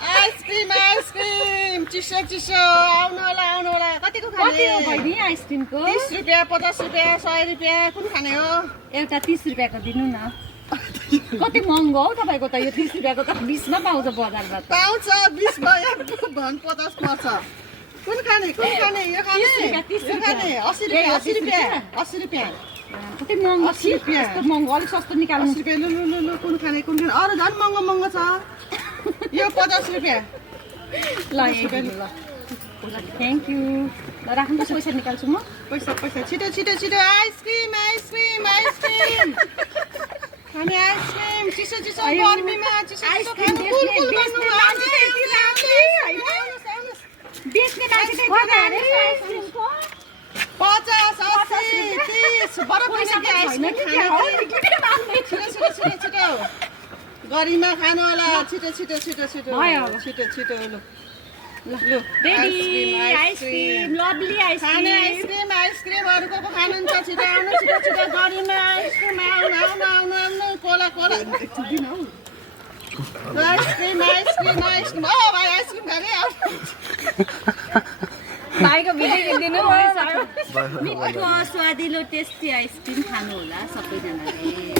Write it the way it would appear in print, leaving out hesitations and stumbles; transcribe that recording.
ice cream चिसो चिसो आउनु होला कतिको खाने कति हो बहिनी आइसक्रिमको 30 रुपैयाँ 50 रुपैयाँ 100 रुपैयाँ कुन खाने हो एउटा 30 रुपैयाँको दिनु न कति महँगो हो तपाईको त यो 30 रुपैयाँको त 20 मा पाउँछ बजारमा त पाउँछ 20 भयो भन 50 पर्छ कुन खाने यो खाने 30 यो खाने 80 रुपैयाँ 80 रुपैयाँ कति महँगो 80 रुपैयाँ यस्तो महँगो अलिक सस्तो निकाल्नु 80 रुपैयाँ लु कुन खाने अरू झन् महँगो छ यो 50 रुपैयाँ ल ल थ्याङ्क यू ल राख्नु त पैसा निकाल्छु म पैसा छिटो आइसक्रिम खाने आइसक्रिम चिसो गर्मीमा चिसो आइसक्रिम बेच्ने मान्छे आइसक्रिमको 50 80 30 बडा पैसा छिटो गरिमा खानु होला छिटो लु आइसक्रिम लभली खाने आइसक्रिम आइसक्रिम अरूको पो खानुहुन्छ छिटो आउनु छिटो गरिमा आइसक्रिम आउनु कोला आइसक्रिम ओ भाइ आइसक्रिम खाने भाइको भिडियो दिनु मिठो स्वादिलो टेस्टी आइसक्रिम खानु होला सबैजनाले